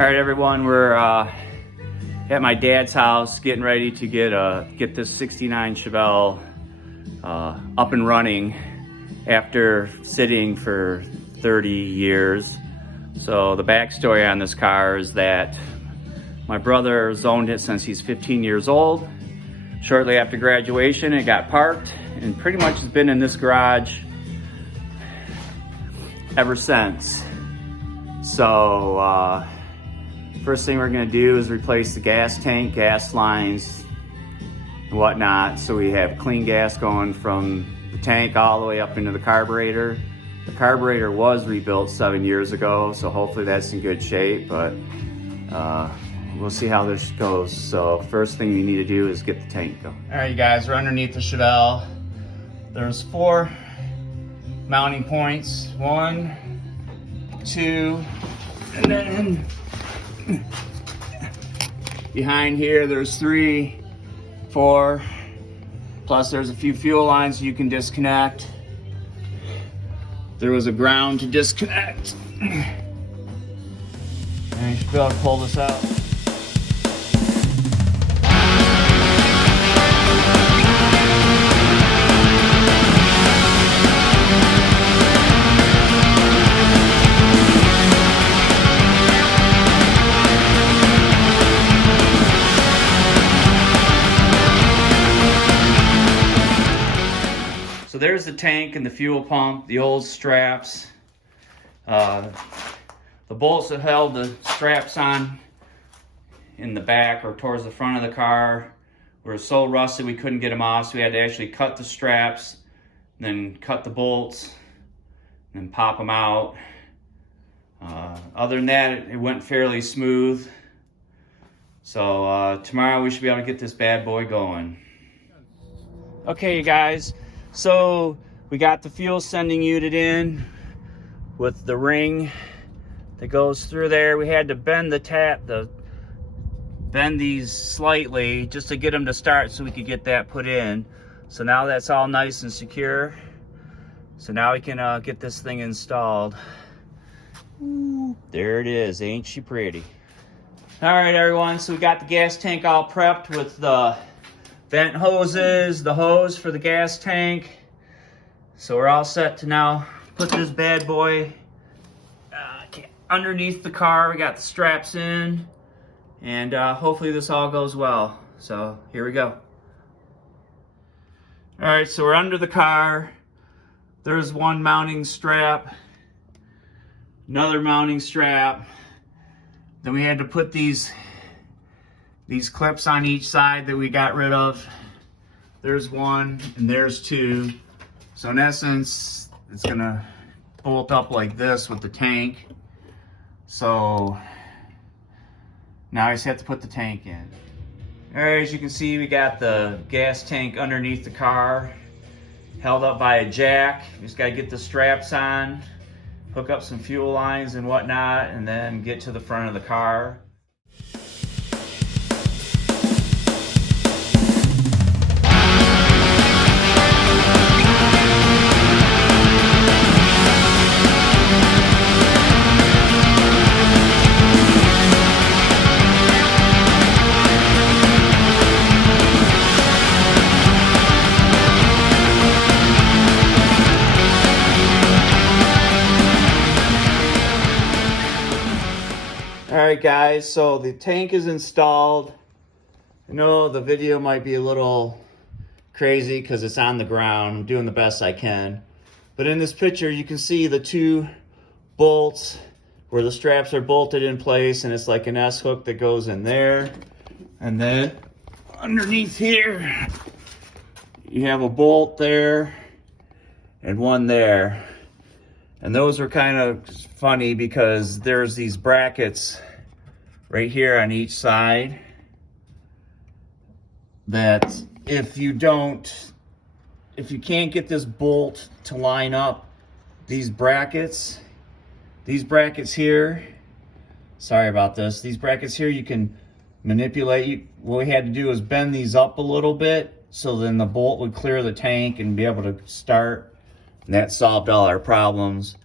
All right, everyone, we're at my dad's house getting ready to get this 69 Chevelle up and running after sitting for 30 years. So the backstory on this car is that my brother's owned it since he's 15 years old. Shortly after graduation, it got parked and pretty much has been in this garage ever since. So first thing we're gonna do is replace the gas tank, gas lines, and whatnot, so we have clean gas going from the tank all the way up into the carburetor. The carburetor was rebuilt 7 years ago, so hopefully that's in good shape, but we'll see how this goes. So first thing we need to do is get the tank going. All right, you guys, we're underneath the Chevelle. There's 4 mounting points. 1, 2, and then behind here there's 3, 4, plus there's a few fuel lines you can disconnect. There was a ground to disconnect. And you should be able to pull this out. So there's the tank and the fuel pump, the old straps. The bolts that held the straps on in the back or towards the front of the car were so rusted we couldn't get them off, so we had to actually cut the straps, then cut the bolts, and then pop them out. Other than that, it went fairly smooth. So tomorrow we should be able to get this bad boy going. Okay, you guys. So we got the fuel sending unit in with the ring that goes through there. We had to bend bend these slightly just to get them to start so we could get that put in. So now that's all nice and secure. So now we can get this thing installed. Ooh, there it is, ain't she pretty? All right, everyone, so we got the gas tank all prepped with the vent hoses, the hose for the gas tank. So we're all set to now put this bad boy underneath the car. We got the straps in, and hopefully this all goes well. So here we go. All right, so we're under the car. There's one mounting strap, another mounting strap. Then we had to put these clips on each side that we got rid of. There's 1 and there's 2. So in essence, it's gonna bolt up like this with the tank. So now I just have to put the tank in. All right, as you can see, we got the gas tank underneath the car, held up by a jack. We just gotta get the straps on, hook up some fuel lines and whatnot, and then get to the front of the car. Alright guys, so the tank is installed. I know the video might be a little crazy because it's on the ground. I'm doing the best I can. But in this picture you can see the 2 bolts where the straps are bolted in place, and it's like an S-hook that goes in there. And then underneath here you have a bolt there and one there. And those are kind of funny because there's these brackets right here on each side that if you can't get this bolt to line up these brackets here, sorry about this, these brackets here you can manipulate. What we had to do is bend these up a little bit so then the bolt would clear the tank and be able to start, and that solved all our problems.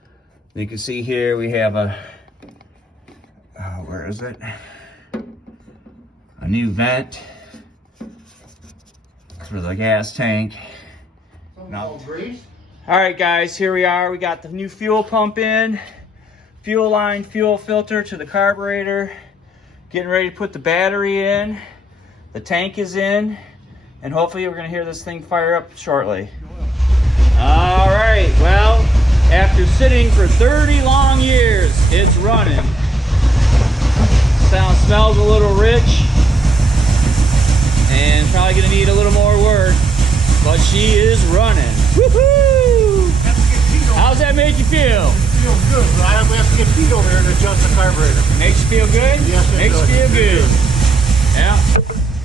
You can see here we have a where is it? A new vent for the gas tank. All right, guys, here we are. We got the new fuel pump in, fuel line, fuel filter to the carburetor. Getting ready to put the battery in. The tank is in, and hopefully we're gonna hear this thing fire up shortly. All right, well, after sitting for 30 long years, it's running. Sound smells a little rich, and probably gonna need a little more work, but she is running. Woohoo! How's that make you feel? Feels good, but we have to get Pete over here to adjust the carburetor. Makes you feel good? Yes, it Makes does. you feel good. Yeah.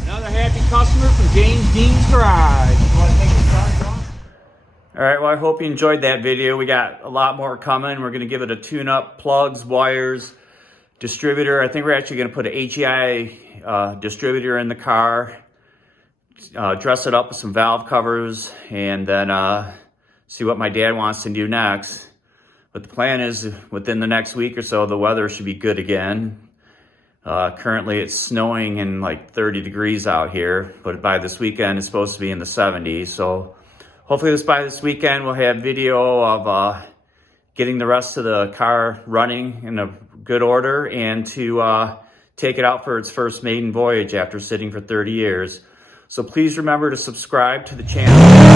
Another happy customer from James Dean's Garage. You want to take the charge off? All right, well, I hope you enjoyed that video. We got a lot more coming. We're going to give it a tune-up, plugs, wires, distributor. I think we're actually going to put an HEI distributor in the car, dress it up with some valve covers, and then see what my dad wants to do next. But the plan is within the next week or so, the weather should be good again. Currently it's snowing and like 30 degrees out here, but by this weekend it's supposed to be in the 70s. So hopefully by this weekend we'll have video of getting the rest of the car running in a good order and to take it out for its first maiden voyage after sitting for 30 years. So please remember to subscribe to the channel.